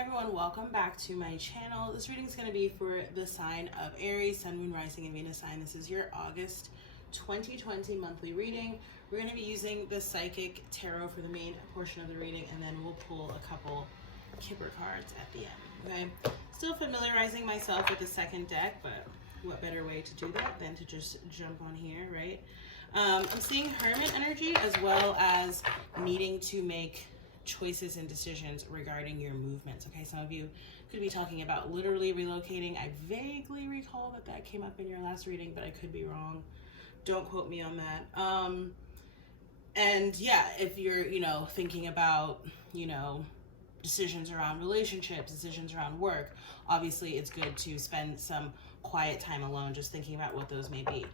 Hi everyone, welcome back to my channel. This reading is going to be for the sign of Aries, Sun, Moon, Rising, and Venus sign. This is your August 2020 monthly reading. We're going to be using the Psychic Tarot for the main portion of the reading, and then we'll pull a couple Kipper cards at the end, okay? Still familiarizing myself with the second deck, but what better way to do that than to just jump on here, right? I'm seeing Hermit energy as well as needing to make choices and decisions regarding your movements. Okay, some of you could be talking about literally relocating. I vaguely recall that came up in your last reading, but I could be wrong. Don't quote me on that. And yeah, if you're, thinking about, decisions around relationships, decisions around work, obviously it's good to spend some quiet time alone just thinking about what those may be.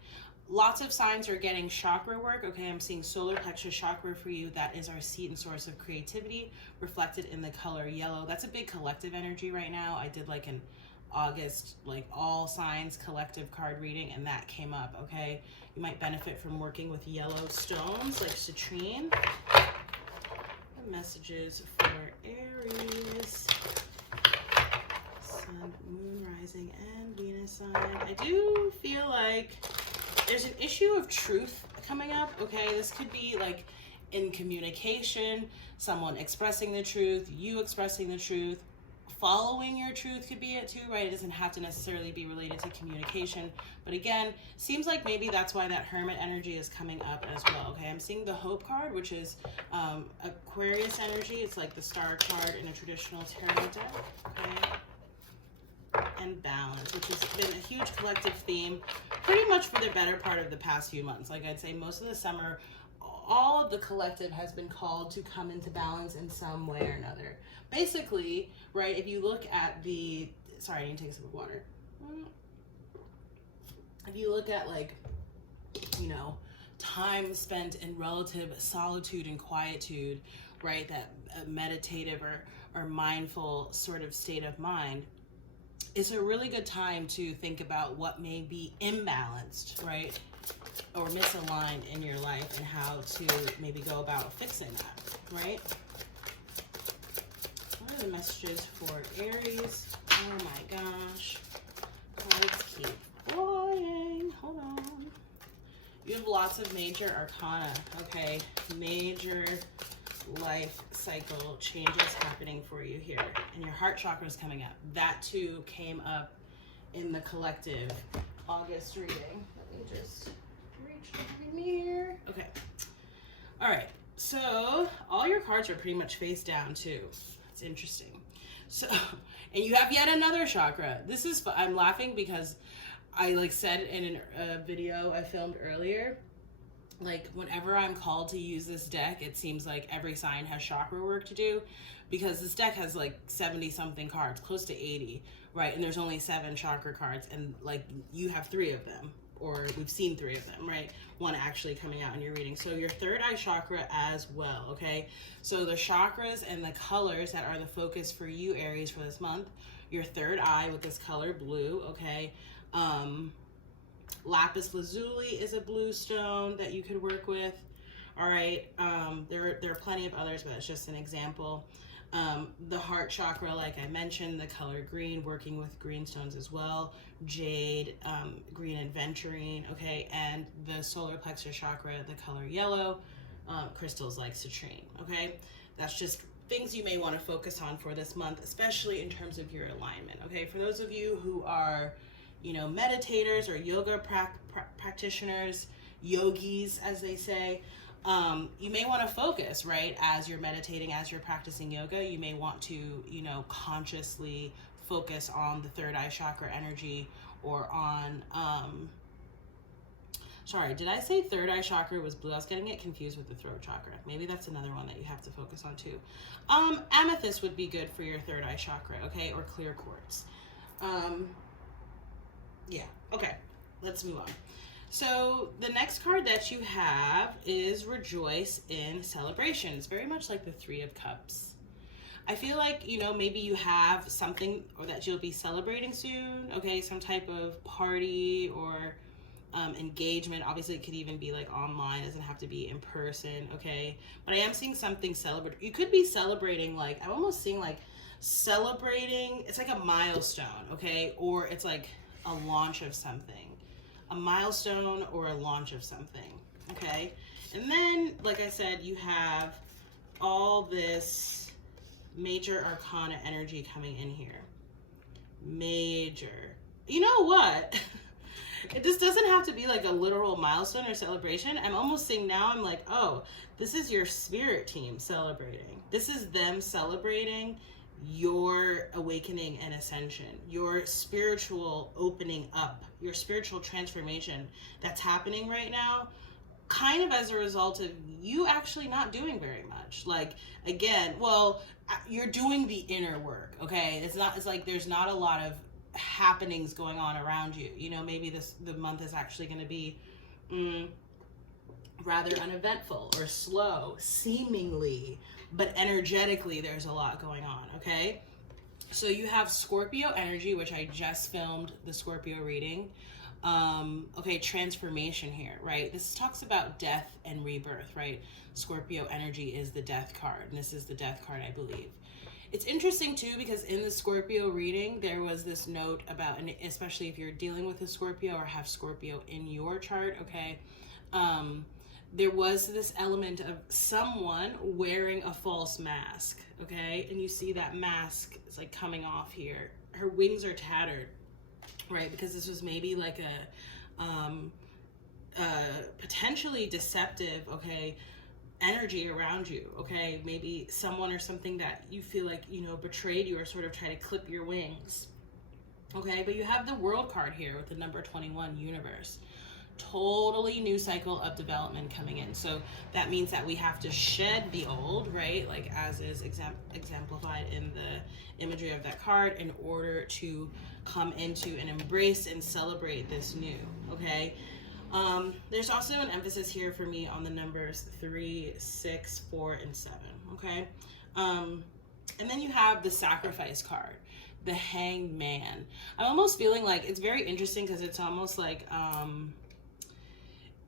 Lots of signs are getting chakra work. Okay, I'm seeing solar plexus chakra for you. That is our seat and source of creativity, reflected in the color yellow. That's a big collective energy right now. I did like an August, like all signs collective card reading, and that came up, okay? You might benefit from working with yellow stones like citrine. The messages for Aries, Sun, Moon, Rising, and Venus sign. I do feel like there's an issue of truth coming up, okay? This could be like in communication, someone expressing the truth, you expressing the truth, following your truth could be it too, right? It doesn't have to necessarily be related to communication. But again, seems like maybe that's why that Hermit energy is coming up as well, okay? I'm seeing the Hope card, which is Aquarius energy. It's like the star card in a traditional tarot deck, okay? And balance, which has been a huge collective theme pretty much for the better part of the past few months. Like I'd say most of the summer, all of the collective has been called to come into balance in some way or another. Basically, right, if you look at the, sorry, I need to take a sip of water. If you look at like, time spent in relative solitude and quietude, right, that meditative or mindful sort of state of mind, it's a really good time to think about what may be imbalanced, right, or misaligned in your life and how to maybe go about fixing that, right? What are the messages for Aries? Oh my gosh. Cards keep flying. Hold on. You have lots of major arcana, okay? Major life cycle changes happening for you here, and your heart chakra is coming up. That too came up in the collective August reading. Let me just reach over here. Okay. All right. So all your cards are pretty much face down too. That's interesting. So, and you have yet another chakra. This is, I'm laughing because I said in a video I filmed earlier, like whenever I'm called to use this deck, it seems like every sign has chakra work to do, because this deck has like 70 something cards, close to 80, right? And there's only 7 chakra cards, and like you have 3 of them, or we've seen 3 of them, right? One actually coming out in your reading. So your third eye chakra as well, okay? So the chakras and the colors that are the focus for you, Aries, for this month, your third eye with this color blue, okay? Lapis lazuli is a blue stone that you could work with. All right, there are plenty of others, but that's just an example. The heart chakra, like I mentioned, the color green, working with green stones as well. Jade, green aventurine, okay, and the solar plexus chakra, the color yellow, crystals like citrine, okay? That's just things you may want to focus on for this month, especially in terms of your alignment, okay? For those of you who are meditators or yoga practitioners, yogis, as they say, you may want to focus, right? As you're meditating, as you're practicing yoga, you may want to, consciously focus on the third eye chakra energy, or on, sorry, did I say third eye chakra was blue? I was getting it confused with the throat chakra. Maybe that's another one that you have to focus on too. Amethyst would be good for your third eye chakra, okay? Or clear quartz. Yeah, okay, let's move on. So the next card that you have is Rejoice in Celebration. It's very much like the 3 of Cups. I feel like, maybe you have something or that you'll be celebrating soon, okay? Some type of party or engagement. Obviously, it could even be like online. It doesn't have to be in person, okay? But I am seeing something celebrate. You could be celebrating, like, I'm almost seeing like celebrating. It's like a milestone, okay? Or it's like a launch of something. A milestone or a launch of something, okay? And then, like I said, you have all this major arcana energy coming in here. Major. You know what? It just doesn't have to be like a literal milestone or celebration. I'm almost seeing now, I'm like, oh, this is your spirit team celebrating. This is them celebrating your awakening and ascension, your spiritual opening up, your spiritual transformation that's happening right now, kind of as a result of you actually not doing very much. Like, again, well, you're doing the inner work, okay? It's like there's not a lot of happenings going on around you. You know, maybe the month is actually going to be rather uneventful or slow, seemingly, but energetically there's a lot going on, okay? So you have Scorpio energy, which I just filmed the Scorpio reading. Okay, transformation here, right? This talks about death and rebirth, right? Scorpio energy is the death card, and this is the death card, I believe. It's interesting too, because in the Scorpio reading, there was this note about, and especially if you're dealing with a Scorpio or have Scorpio in your chart, okay, there was this element of someone wearing a false mask, okay? And you see that mask is like coming off here. Her wings are tattered, right? Because this was maybe like a potentially deceptive, okay, energy around you, okay? Maybe someone or something that you feel like, you know, betrayed you or sort of tried to clip your wings, okay? But you have the World card here with the number 21, universe. Totally new cycle of development coming in. So that means that we have to shed the old, right? Like as is exemplified in the imagery of that card, in order to come into and embrace and celebrate this new, okay? There's also an emphasis here for me on the numbers 3, 6, 4, and 7, okay? And then you have the sacrifice card, the Hanged Man. I'm almost feeling like it's very interesting because it's almost like,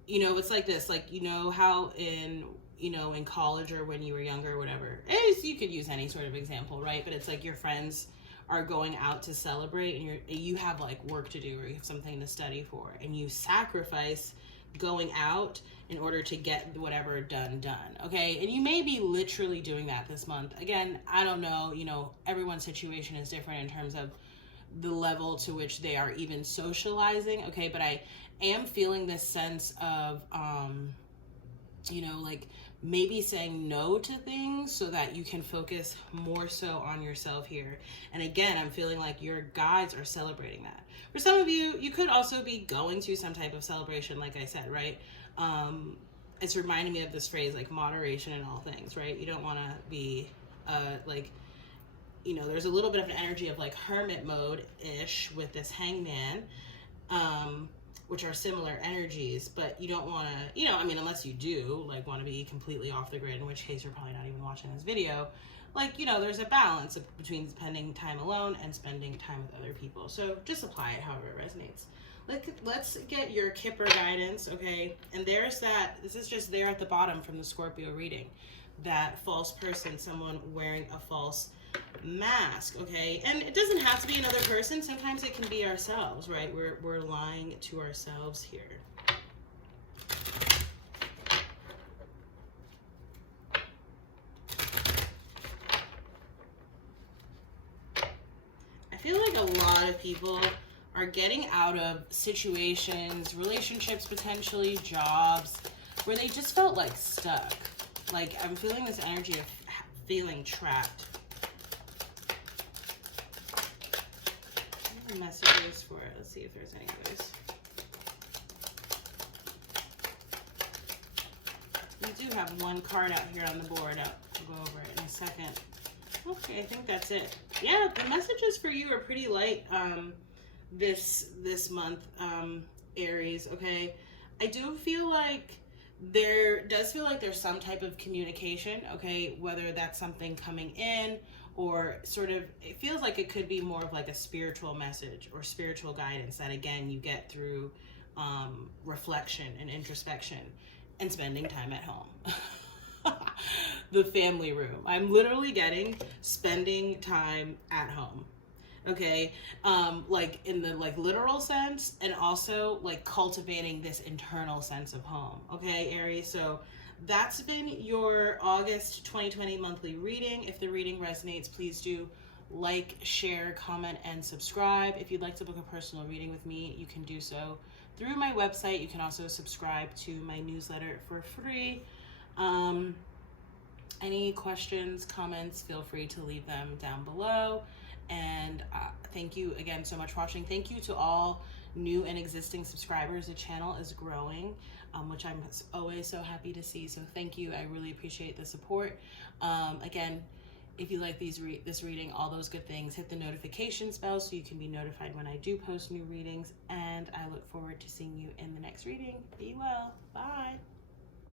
you know, it's like this, like, you know how in, you know, in college or when you were younger or whatever, you could use any sort of example, right? But it's like your friends are going out to celebrate and you have like work to do or you have something to study for, and you sacrifice going out in order to get whatever done, okay? And you may be literally doing that this month. Again, I don't know, you know, everyone's situation is different in terms of the level to which they are even socializing, okay? But I am feeling this sense of, you know, like maybe saying no to things so that you can focus more so on yourself here. And again, I'm feeling like your guides are celebrating that. For some of you, you could also be going to some type of celebration, like I said, right? It's reminding me of this phrase, like moderation in all things, right? You don't want to be like, you know, there's a little bit of an energy of like hermit mode-ish with this hangman, which are similar energies, but you don't want to, you know, I mean, unless you do, like, want to be completely off the grid, in which case you're probably not even watching this video. Like, you know, there's a balance between spending time alone and spending time with other people. So just apply it however it resonates. Let's get your Kipper guidance, okay? And there's that, this is just there at the bottom from the Scorpio reading. That false person, someone wearing a false mask, okay? And it doesn't have to be another person. Sometimes it can be ourselves, right? We're lying to ourselves here. I feel like a lot of people are getting out of situations, relationships, potentially jobs, where they just felt like stuck. Like, I'm feeling this energy of feeling trapped. What are the messages for it? Let's see if there's any of those. We do have one card out here on the board. I'll go over it in a second. Okay, I think that's it. Yeah, the messages for you are pretty light this month, Aries, okay? I do feel like there's some type of communication, okay? Whether that's something coming in or sort of, it feels like it could be more of like a spiritual message or spiritual guidance that, again, you get through reflection and introspection and spending time at home. the family room. I'm literally getting spending time at home. Okay, like in the like literal sense, and also like cultivating this internal sense of home. Okay, Aries. So that's been your August 2020 monthly reading. If the reading resonates, please do like, share, comment, and subscribe. If you'd like to book a personal reading with me, you can do so through my website. You can also subscribe to my newsletter for free. Any questions, comments, feel free to leave them down below. And thank you again so much for watching. Thank you to all new and existing subscribers. The channel is growing, which I'm always so happy to see. So thank you. I really appreciate the support. Again, if you like this reading, all those good things, hit the notification bell so you can be notified when I do post new readings. And I look forward to seeing you in the next reading. Be well. Bye.